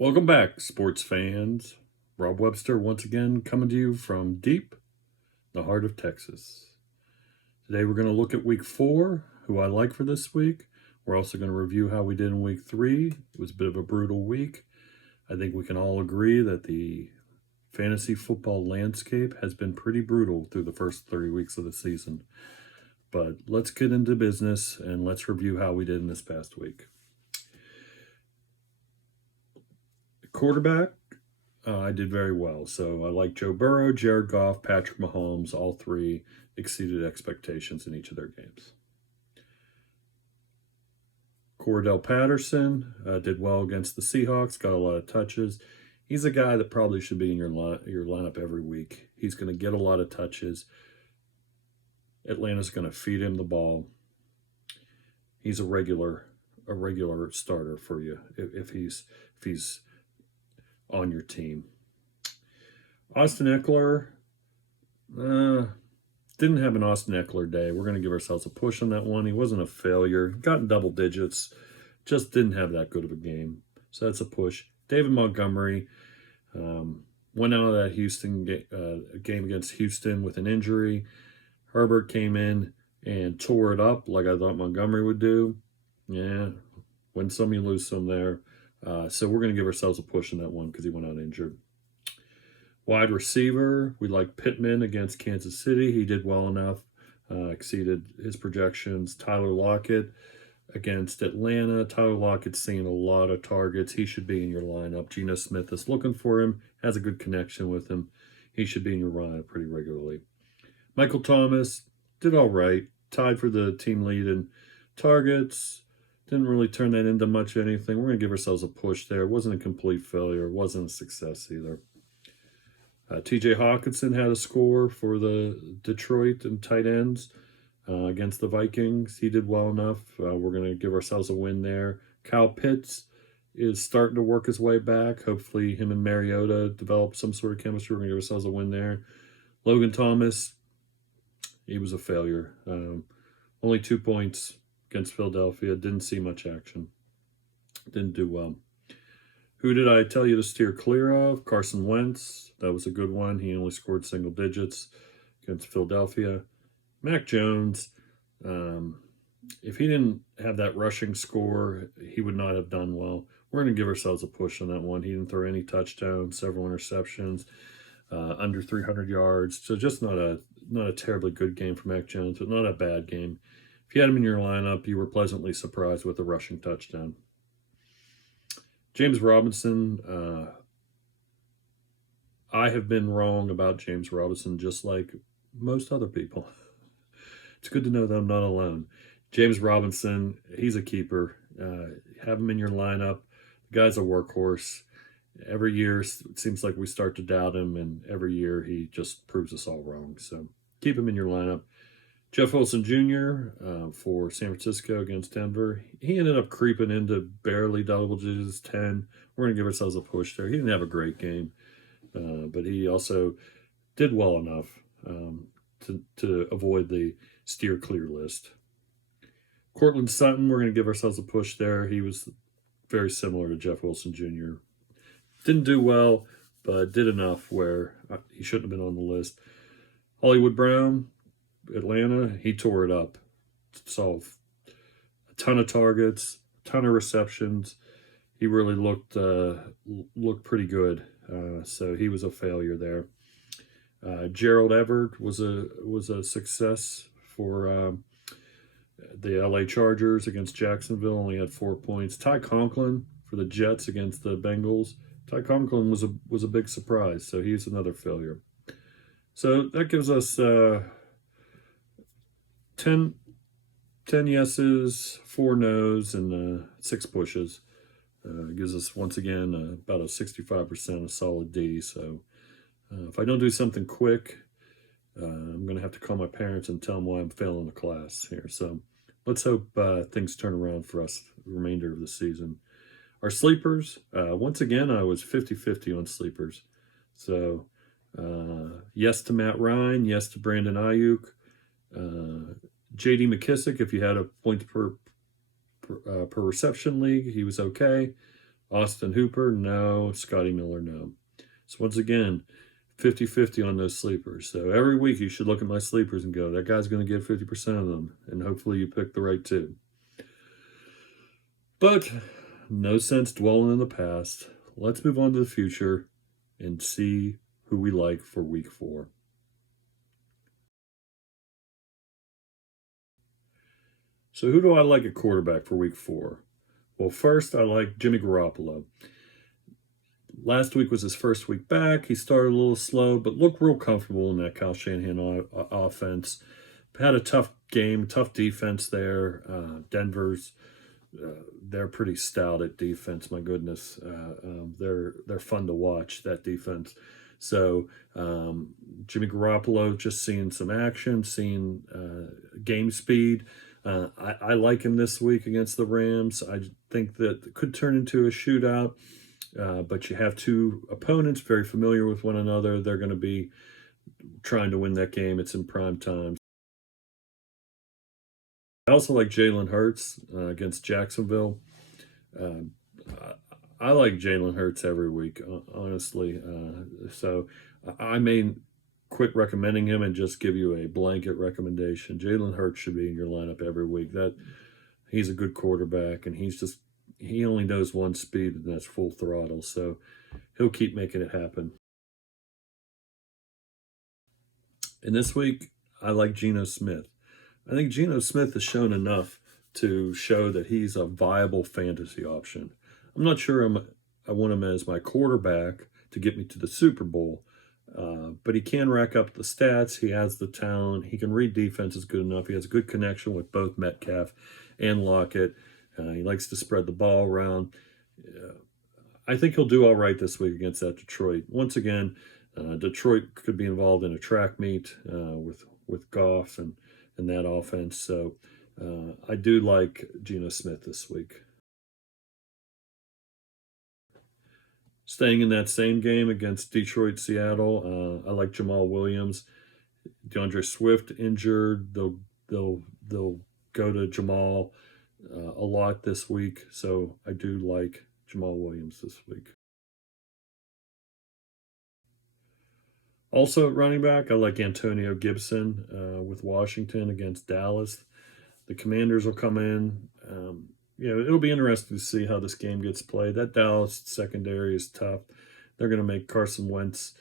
Welcome back, sports fans. Rob Webster once again coming to you from deep the heart of Texas. Today we're going to look at week 4, who I like for this week. We're also going to review how we did in week 3. It was a bit of a brutal week. I think we can all agree that the fantasy football landscape has been pretty brutal through the first 3 weeks of the season. But let's get into business and let's review how we did in this past week. Quarterback, I did very well. So I like Joe Burrow, Jared Goff, Patrick Mahomes. All three exceeded expectations in each of their games. Cordell Patterson did well against the Seahawks, got a lot of touches. He's a guy that probably should be in your lineup every week. He's going to get a lot of touches. Atlanta's going to feed him the ball. He's a regular starter for you if he's on your team. Austin Eckler didn't have an Austin Eckler day. We're going to give ourselves a push on that one. He wasn't a failure. Got in double digits. Just didn't have that good of a game. So that's a push. David Montgomery went out of that Houston game against Houston with an injury. Herbert came in and tore it up like I thought Montgomery would do. Yeah, win some, you lose some there. So we're going to give ourselves a push in that one because he went out injured. Wide receiver, we like Pittman against Kansas City. He did well enough, exceeded his projections. Tyler Lockett against Atlanta. Tyler Lockett's seeing a lot of targets. He should be in your lineup. Geno Smith is looking for him, has a good connection with him. He should be in your lineup pretty regularly. Michael Thomas did all right. Tied for the team lead in targets. Didn't really turn that into much of anything. We're going to give ourselves a push there. It wasn't a complete failure. It wasn't a success either. TJ Hawkinson had a score for the Detroit and tight ends against the Vikings. He did well enough. We're going to give ourselves a win there. Kyle Pitts is starting to work his way back. Hopefully him and Mariota develop some sort of chemistry. We're going to give ourselves a win there. Logan Thomas, he was a failure. Only 2 points against Philadelphia. Didn't see much action. Didn't do well. Who did I tell you to steer clear of? Carson Wentz. That was a good one. He only scored single digits against Philadelphia. Mac Jones. If he didn't have that rushing score, he would not have done well. We're going to give ourselves a push on that one. He didn't throw any touchdowns, several interceptions, under 300 yards. So just not a terribly good game for Mac Jones, but not a bad game. If you had him in your lineup, you were pleasantly surprised with a rushing touchdown. James Robinson, I have been wrong about James Robinson just like most other people. It's good to know that I'm not alone. James Robinson, he's a keeper. Have him in your lineup. The guy's a workhorse. Every year it seems like we start to doubt him, and every year he just proves us all wrong. So keep him in your lineup. Jeff Wilson Jr. For San Francisco against Denver. He ended up creeping into barely double digits, 10. We're going to give ourselves a push there. He didn't have a great game, but he also did well enough to avoid the steer clear list. Cortland Sutton, we're going to give ourselves a push there. He was very similar to Jeff Wilson Jr. Didn't do well, but did enough where he shouldn't have been on the list. Hollywood Brown, Atlanta, he tore it up. Saw a ton of targets, a ton of receptions. He really looked pretty good. So he was a failure there. Gerald Everett was a success for the LA Chargers against Jacksonville. Only had 4 points. Ty Conklin for the Jets against the Bengals. Ty Conklin was a big surprise. So he's another failure. So that gives us 10 yeses, 4 nos, and 6 pushes. Gives us, once again, about a 65% of solid D. So if I don't do something quick, I'm going to have to call my parents and tell them why I'm failing the class here. So let's hope things turn around for us the remainder of the season. Our sleepers, once again, I was 50-50 on sleepers. So yes to Matt Ryan, yes to Brandon Ayuk. J.D. McKissick, if you had a points per reception league, he was okay. Austin Hooper, no. Scotty Miller, no. So once again, 50-50 on those sleepers. So every week you should look at my sleepers and go, that guy's going to get 50% of them. And hopefully you pick the right two. But no sense dwelling in the past. Let's move on to the future and see who we like for week 4. So who do I like at quarterback for week 4? Well, first I like Jimmy Garoppolo. Last week was his first week back. He started a little slow, but looked real comfortable in that Kyle Shanahan offense. Had a tough game, tough defense there. Denver's they're pretty stout at defense. My goodness, they're fun to watch, that defense. So Jimmy Garoppolo, just seeing some action, seeing game speed. I like him this week against the Rams. I think that it could turn into a shootout, but you have two opponents very familiar with one another. They're going to be trying to win that game. It's in prime time. I also like Jalen Hurts against Jacksonville. I like Jalen Hurts every week, honestly. So I may quit recommending him and just give you a blanket recommendation. Jalen Hurts should be in your lineup every week. That he's a good quarterback, and he only knows one speed, and that's full throttle. So he'll keep making it happen. And this week, I like Geno Smith. I think Geno Smith has shown enough to show that he's a viable fantasy option. I'm not sure I want him as my quarterback to get me to the Super Bowl, but he can rack up the stats. He has the talent. He can read defenses good enough. He has a good connection with both Metcalf and Lockett. He likes to spread the ball around. I think he'll do all right this week against that Detroit. Once again, Detroit could be involved in a track meet with Goff and that offense. So I do like Geno Smith this week. Staying in that same game against Detroit, Seattle, I like Jamal Williams. DeAndre Swift injured. They'll go to Jamal a lot this week. So I do like Jamal Williams this week. Also at running back, I like Antonio Gibson with Washington against Dallas. The Commanders will come in. It'll be interesting to see how this game gets played. That Dallas secondary is tough. They're going to make Carson Wentz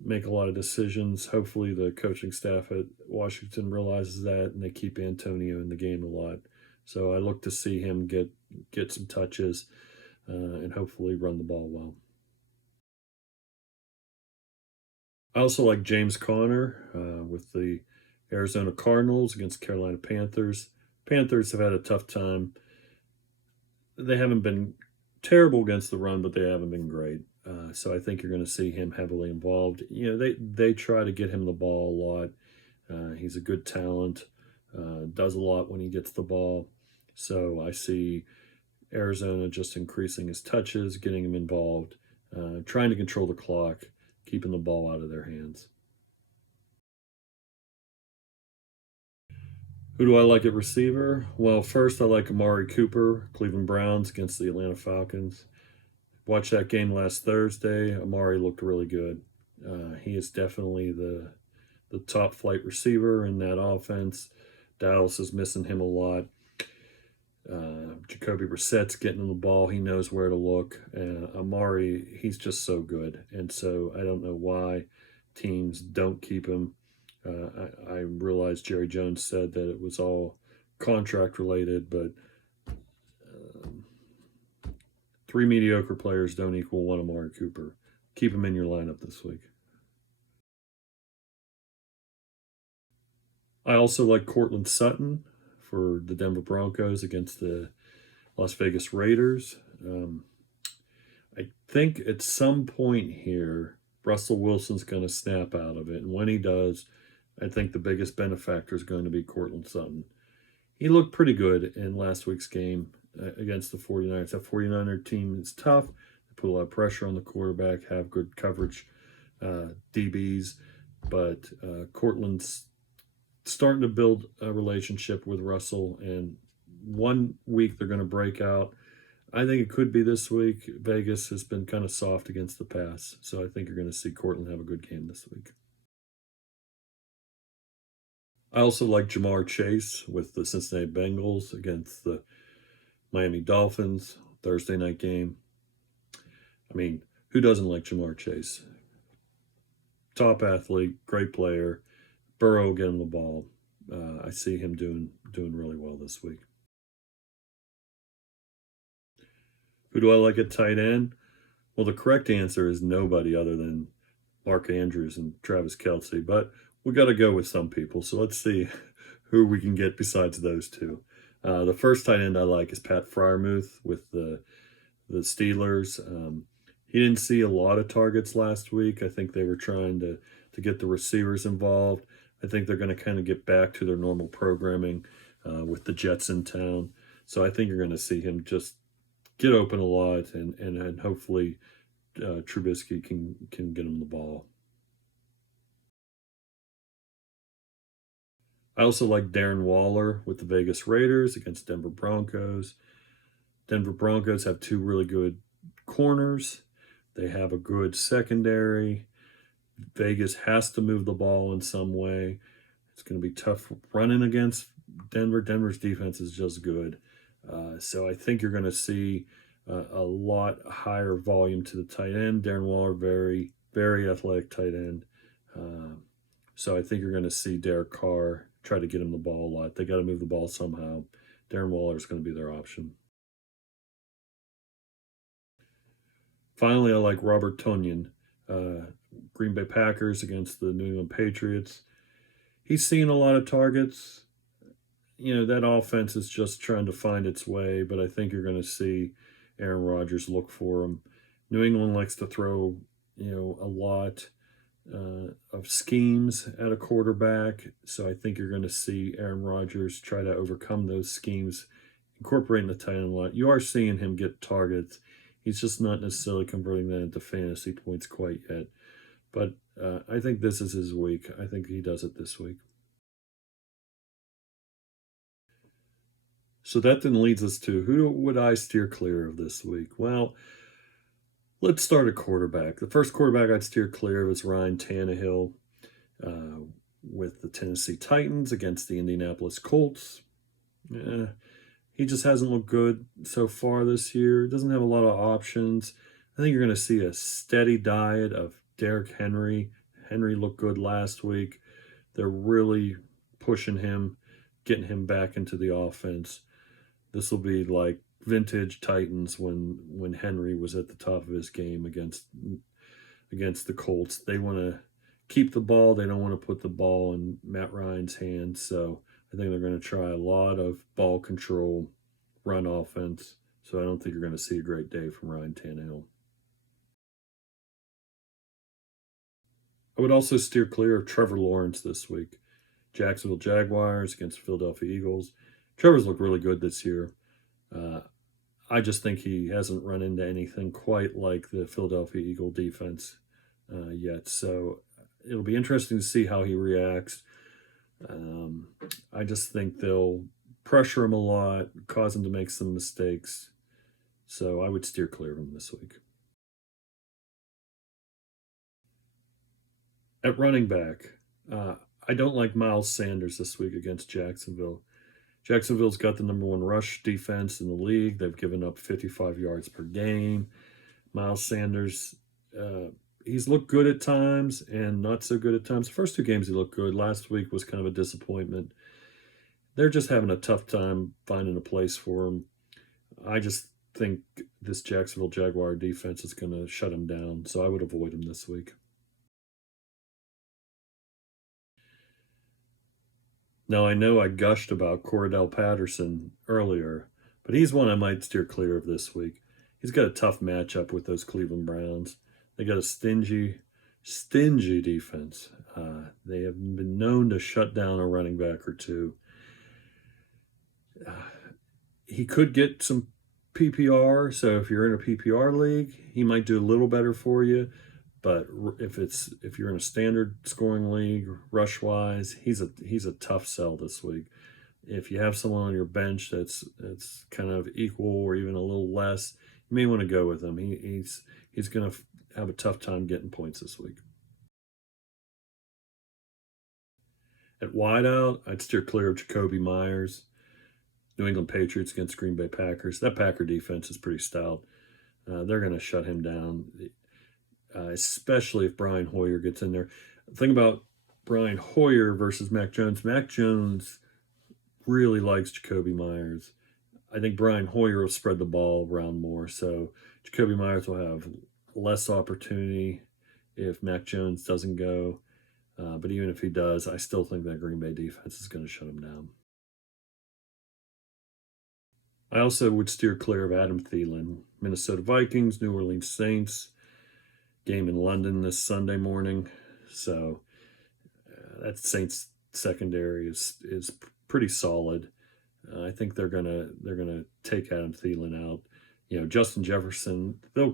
make a lot of decisions. Hopefully the coaching staff at Washington realizes that, and they keep Antonio in the game a lot. So I look to see him get some touches and hopefully run the ball well. I also like James Conner with the Arizona Cardinals against Carolina Panthers. Panthers have had a tough time. They haven't been terrible against the run, but they haven't been great. So I think you're going to see him heavily involved. They try to get him the ball a lot. He's a good talent, does a lot when he gets the ball. So I see Arizona just increasing his touches, getting him involved, trying to control the clock, keeping the ball out of their hands. Who do I like at receiver? Well, first I like Amari Cooper, Cleveland Browns against the Atlanta Falcons. Watched that game last Thursday. Amari looked really good. He is definitely the top flight receiver in that offense. Dallas is missing him a lot. Jacoby Brissett's getting him the ball. He knows where to look. Amari, he's just so good. And so I don't know why teams don't keep him. I realize Jerry Jones said that it was all contract related, but 3 mediocre players don't equal 1 Amari Cooper. Keep him in your lineup this week. I also like Courtland Sutton for the Denver Broncos against the Las Vegas Raiders. I think at some point here, Russell Wilson's going to snap out of it. And when he does, I think the biggest benefactor is going to be Courtland Sutton. He looked pretty good in last week's game against the 49ers. That 49er team is tough. They put a lot of pressure on the quarterback, have good coverage DBs. But Courtland's starting to build a relationship with Russell. And one week they're going to break out. I think it could be this week. Vegas has been kind of soft against the pass, so I think you're going to see Cortland have a good game this week. I also like Jamar Chase with the Cincinnati Bengals against the Miami Dolphins Thursday night game. I mean, who doesn't like Jamar Chase? Top athlete, great player. Burrow getting the ball. I see him doing really well this week. Who do I like at tight end? Well, the correct answer is nobody other than Mark Andrews and Travis Kelce, but we got to go with some people. So let's see who we can get besides those two. The first tight end I like is Pat Freiermuth with the Steelers. He didn't see a lot of targets last week. I think they were trying to get the receivers involved. I think they're going to kind of get back to their normal programming with the Jets in town. So I think you're going to see him just get open a lot, and hopefully Trubisky can get him the ball. I also like Darren Waller with the Vegas Raiders against Denver Broncos. Denver Broncos have two really good corners. They have a good secondary. Vegas has to move the ball in some way. It's going to be tough running against Denver. Denver's defense is just good. So I think you're going to see a lot higher volume to the tight end. Darren Waller, very, very athletic tight end. So I think you're going to see Derek Carr try to get him the ball a lot. They got to move the ball somehow. Darren Waller is going to be their option. Finally, I like Robert Tonyan, Green Bay Packers against the New England Patriots. He's seen a lot of targets. You know, that offense is just trying to find its way, but I think you're going to see Aaron Rodgers look for him. New England likes to throw, a lot of schemes at a quarterback, so I think you're going to see Aaron Rodgers try to overcome those schemes, incorporating the tight end a lot. You are seeing him get targets. He's just not necessarily converting that into fantasy points quite yet. But I think this is his week. I think he does it this week. So that then leads us to who would I steer clear of this week? Well, let's start at quarterback. The first quarterback I'd steer clear of is Ryan Tannehill with the Tennessee Titans against the Indianapolis Colts. He just hasn't looked good so far this year. Doesn't have a lot of options. I think you're going to see a steady diet of Derrick Henry. Henry looked good last week. They're really pushing him, getting him back into the offense. This will be like vintage Titans when Henry was at the top of his game against the Colts. They want to keep the ball. They don't want to put the ball in Matt Ryan's hands. So I think they're going to try a lot of ball control, run offense. So I don't think you're going to see a great day from Ryan Tannehill. I would also steer clear of Trevor Lawrence this week. Jacksonville Jaguars against Philadelphia Eagles. Trevor's looked really good this year. I just think he hasn't run into anything quite like the Philadelphia Eagle defense yet. So it'll be interesting to see how he reacts. I just think they'll pressure him a lot, cause him to make some mistakes. So I would steer clear of him this week. At running back, I don't like Miles Sanders this week against Jacksonville. Jacksonville's got the number one rush defense in the league. They've given up 55 yards per game. Miles Sanders, he's looked good at times and not so good at times. The first two games he looked good. Last week was kind of a disappointment. They're just having a tough time finding a place for him. I just think this Jacksonville Jaguar defense is going to shut him down, so I would avoid him this week. Now, I know I gushed about Cordell Patterson earlier, but he's one I might steer clear of this week. He's got a tough matchup with those Cleveland Browns. They got a stingy defense. They have been known to shut down a running back or two. He could get some PPR, so if you're in a PPR league, he might do a little better for you. But if you're in a standard scoring league, rush wise, he's a tough sell this week. If you have someone on your bench that's kind of equal or even a little less, you may want to go with him. He's going to have a tough time getting points this week. At wideout, I'd steer clear of Jacoby Myers. New England Patriots against Green Bay Packers. That Packer defense is pretty stout. They're going to shut him down, especially if Brian Hoyer gets in there. The thing about Brian Hoyer versus Mac Jones really likes Jacoby Myers. I think Brian Hoyer will spread the ball around more, so Jacoby Myers will have less opportunity if Mac Jones doesn't go. But even if he does, I still think that Green Bay defense is going to shut him down. I also would steer clear of Adam Thielen. Minnesota Vikings, New Orleans Saints, game in London this Sunday morning. So that Saints secondary is pretty solid. I think they're gonna take Adam Thielen out. You know, Justin Jefferson, you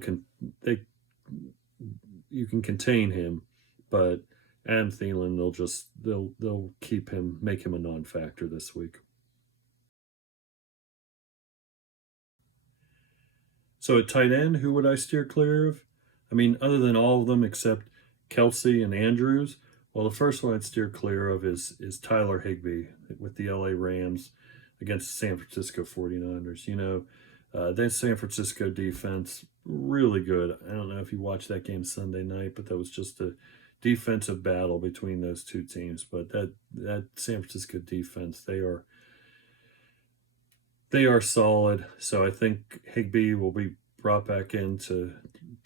can contain him, but Adam Thielen, they'll keep him, make him a non-factor this week. So at tight end, who would I steer clear of? I mean, other than all of them except Kelsey and Andrews, well, the first one I'd steer clear of is Tyler Higbee with the LA Rams against the San Francisco 49ers. You know, that San Francisco defense, really good. I don't know if you watched that game Sunday night, but that was just a defensive battle between those two teams. But that San Francisco defense, they are solid. So I think Higbee will be brought back in to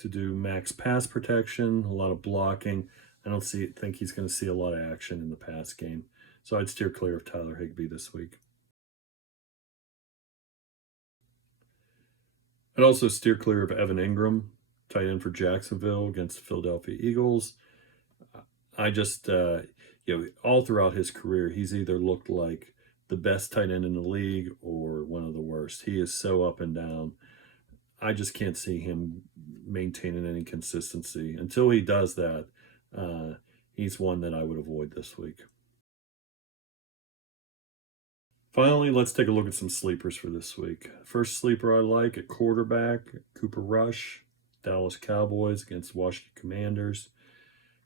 do max pass protection, a lot of blocking. I don't think he's going to see a lot of action in the pass game. So I'd steer clear of Tyler Higbee this week. I'd also steer clear of Evan Ingram, tight end for Jacksonville against the Philadelphia Eagles. I just, all throughout his career, he's either looked like the best tight end in the league or one of the worst. He is so up and down. I just can't see him maintaining any consistency. Until he does that, he's one that I would avoid this week. Finally, let's take a look at some sleepers for this week. First sleeper I like at quarterback, Cooper Rush, Dallas Cowboys against Washington Commanders.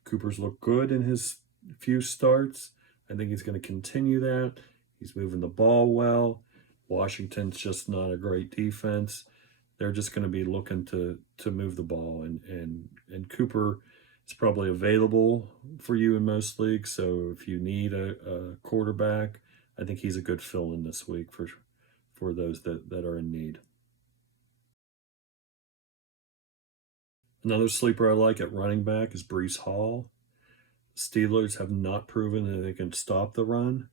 Cooper's looked good in his few starts. I think he's going to continue that. He's moving the ball well. Washington's just not a great defense. They're just going to be looking to move the ball, and Cooper is probably available for you in most leagues. So if you need a quarterback, I think he's a good fill-in this week for those that are in need. Another sleeper I like at running back is Breece Hall. Steelers have not proven that they can stop the run.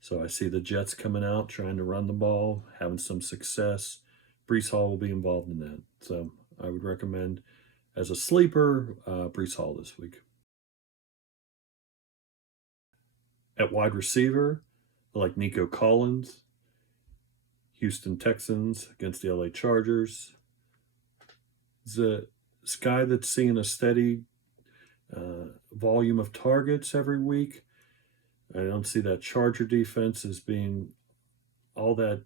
So I see the Jets coming out, trying to run the ball, having some success. Breece Hall will be involved in that. So I would recommend, as a sleeper, Breece Hall this week. At wide receiver, I like Nico Collins. Houston Texans against the LA Chargers. He's a guy that's seeing a steady volume of targets every week. I don't see that Charger defense as being all that.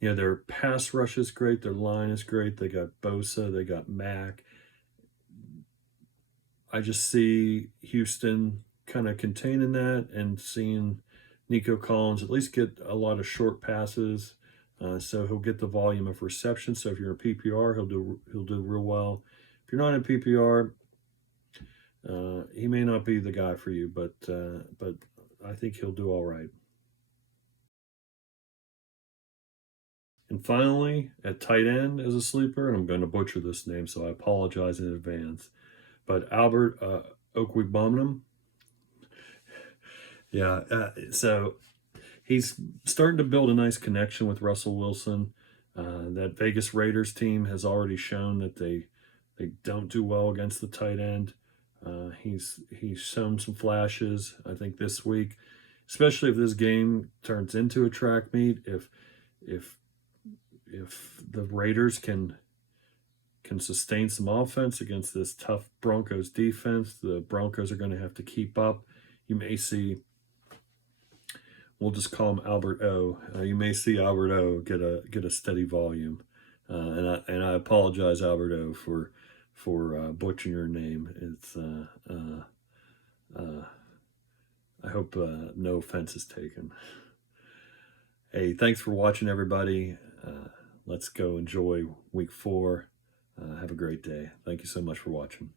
You know, their pass rush is great. Their line is great. They got Bosa. They got Mack. I just see Houston kind of containing that and seeing Nico Collins at least get a lot of short passes. So he'll get the volume of reception. So if you're in PPR, he'll do real well. If you're not in PPR, he may not be the guy for you, but I think he'll do all right. And finally, at tight end as a sleeper, and I'm going to butcher this name, so I apologize in advance, but Albert Okwuegbunam. Yeah, so he's starting to build a nice connection with Russell Wilson. That Vegas Raiders team has already shown that they don't do well against the tight end. He's shown some flashes, I think, this week, especially if this game turns into a track meet. If the Raiders can sustain some offense against this tough Broncos defense, the Broncos are going to have to keep up. You may see We'll just call him Albert O. You may see Albert O get a steady volume, and I apologize, Albert O, for butchering your name. It's I hope no offense is taken. Hey, thanks for watching, everybody. Let's go enjoy week 4. Have a great day. Thank you so much for watching.